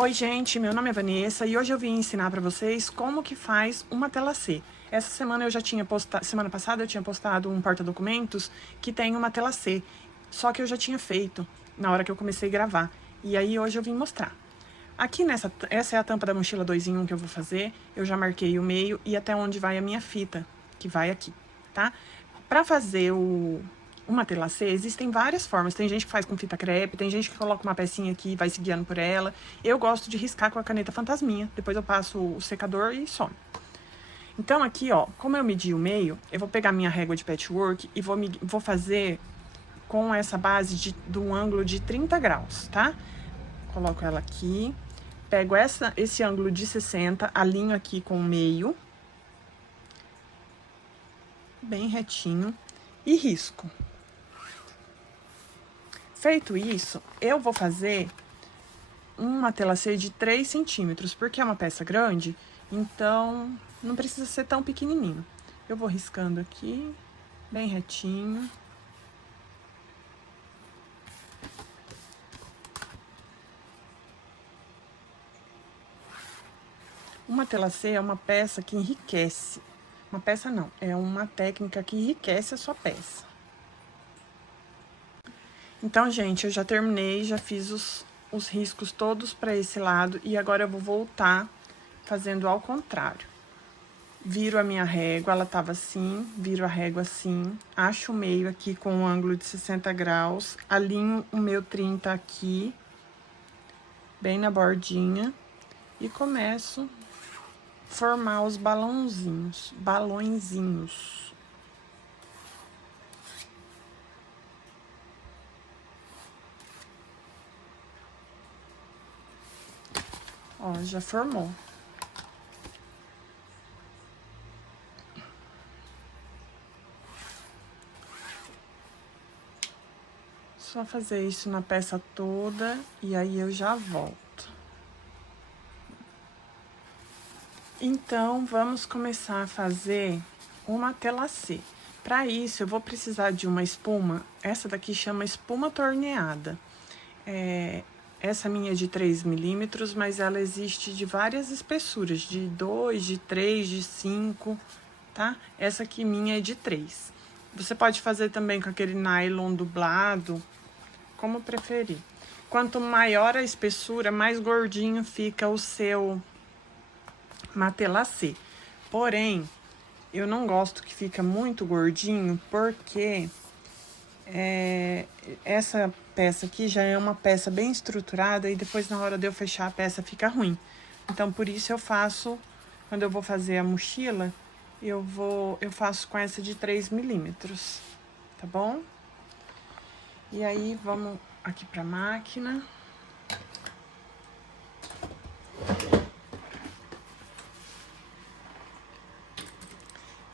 Oi gente, meu nome é Vanessa e hoje eu vim ensinar pra vocês como que faz uma tela C. Essa semana eu já tinha postado, semana passada eu tinha postado um porta-documentos que tem uma tela C, só que eu já tinha feito na hora que eu comecei a gravar. E aí hoje eu vim mostrar. Aqui essa é a tampa da mochila 2 em 1 que eu vou fazer, eu já marquei o meio e até onde vai a minha fita, que vai aqui, tá? Pra fazer uma tela C, existem várias formas. Tem gente que faz com fita crepe, tem gente que coloca uma pecinha aqui e vai se guiando por ela. Eu gosto de riscar com a caneta fantasminha. Depois eu passo o secador e some. Então aqui, ó, como eu medi o meio, eu vou pegar minha régua de patchwork e vou fazer com essa base de um ângulo de 30 graus, tá? Coloco ela aqui, pego esse ângulo de 60, alinho aqui com o meio, bem retinho, e risco. Feito isso, eu vou fazer uma tela C de 3 centímetros, porque é uma peça grande, então não precisa ser tão pequenininho. Eu vou riscando aqui, bem retinho. Uma tela C é uma peça que enriquece. Uma peça não, é uma técnica que enriquece a sua peça. Então, gente, eu já terminei, já fiz os riscos todos para esse lado e agora eu vou voltar fazendo ao contrário. Viro a minha régua, ela tava assim, viro a régua assim, acho o meio aqui com um ângulo de 60 graus, alinho o meu 30 aqui, bem na bordinha, e começo a formar os balãozinhos, balõezinhos. Ó, já formou. Só fazer isso na peça toda e aí eu já volto. Então, vamos começar a fazer uma tela C. Para isso, eu vou precisar de uma espuma, essa daqui chama espuma torneada. Essa minha é de 3 milímetros, mas ela existe de várias espessuras, de 2, de 3, de 5, tá? Essa aqui minha é de 3. Você pode fazer também com aquele nylon dublado, como preferir. Quanto maior a espessura, mais gordinho fica o seu matelacê. Porém, eu não gosto que fica muito gordinho, porque essa peça aqui já é uma peça bem estruturada e depois na hora de eu fechar a peça fica ruim. Então, por isso eu faço, quando eu vou fazer a mochila, eu faço com essa de 3 milímetros, tá bom? E aí, vamos aqui pra máquina.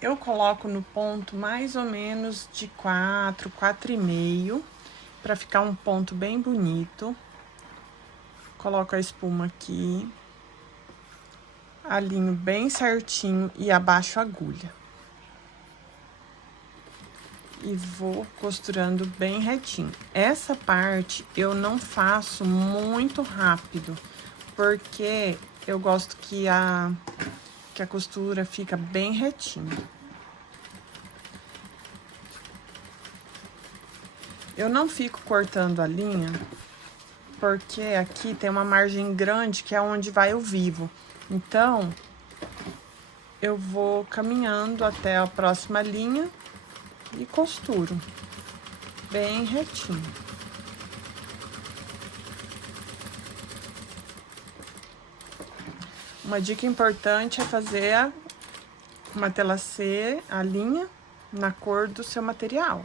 Eu coloco no ponto mais ou menos de 4, 4,5, pra ficar um ponto bem bonito. Coloco a espuma aqui, alinho bem certinho e abaixo a agulha. E vou costurando bem retinho. Essa parte eu não faço muito rápido, porque eu gosto que a costura fica bem retinha. Eu não fico cortando a linha, porque aqui tem uma margem grande que é onde vai o vivo. Então, eu vou caminhando até a próxima linha e costuro bem retinho. Uma dica importante é fazer uma tela C, a linha, na cor do seu material.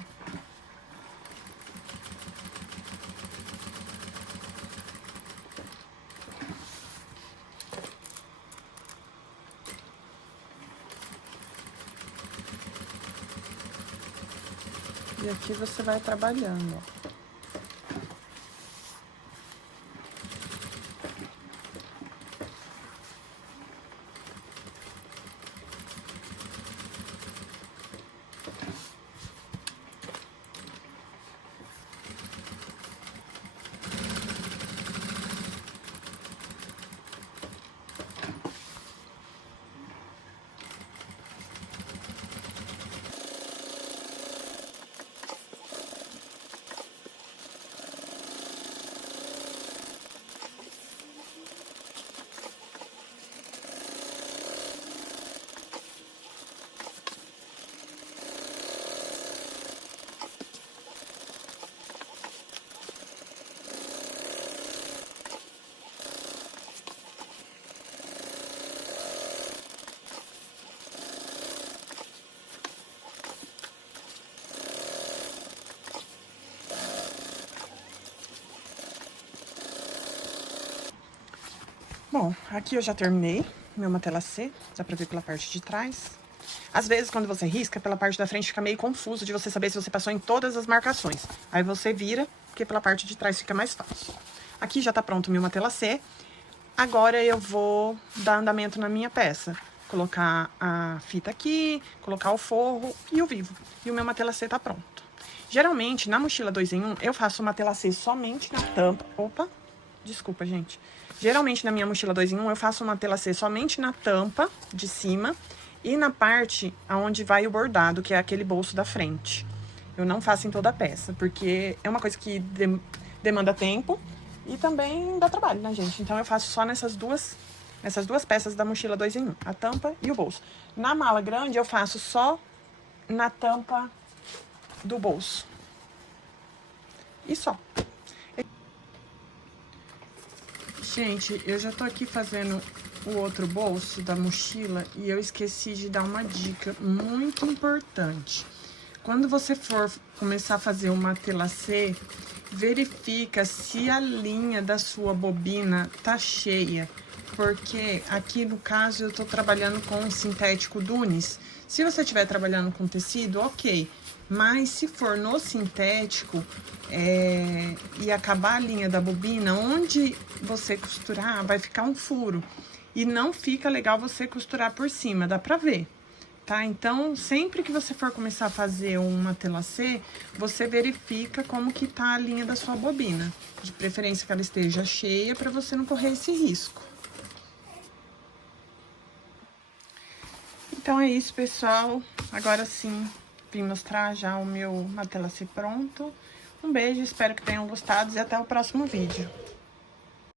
E aqui você vai trabalhando, ó. Bom, aqui eu já terminei meu matelassê, dá pra ver pela parte de trás. Às vezes, quando você risca, pela parte da frente fica meio confuso de você saber se você passou em todas as marcações. Aí você vira, porque pela parte de trás fica mais fácil. Aqui já tá pronto o meu matelassê. Agora eu vou dar andamento na minha peça. Colocar a fita aqui, colocar o forro e o vivo. E o meu matelassê tá pronto. Geralmente, na mochila 2 em 1, eu faço o matelassê somente na tampa. Opa, desculpa, gente. Geralmente, na minha mochila 2 em 1, eu faço uma matelassê somente na tampa de cima e na parte onde vai o bordado, que é aquele bolso da frente. Eu não faço em toda a peça, porque é uma coisa que demanda tempo e também dá trabalho, né, gente? Então, eu faço só nessas duas peças da mochila 2 em 1, a tampa e o bolso. Na mala grande, eu faço só na tampa do bolso. E só. Gente, eu já tô aqui fazendo o outro bolso da mochila e eu esqueci de dar uma dica muito importante. Quando você for começar a fazer uma matelassê, verifica se a linha da sua bobina tá cheia, porque aqui no caso eu tô trabalhando com sintético Dunes. Se você estiver trabalhando com tecido, ok, mas se for no sintético e acabar a linha da bobina, onde você costurar vai ficar um furo e não fica legal você costurar por cima, dá pra ver. Tá? Então, sempre que você for começar a fazer um matelassê, você verifica como que tá a linha da sua bobina. De preferência que ela esteja cheia, para você não correr esse risco. Então, é isso, pessoal. Agora sim, vim mostrar já o meu matelassê pronto. Um beijo, espero que tenham gostado e até o próximo vídeo.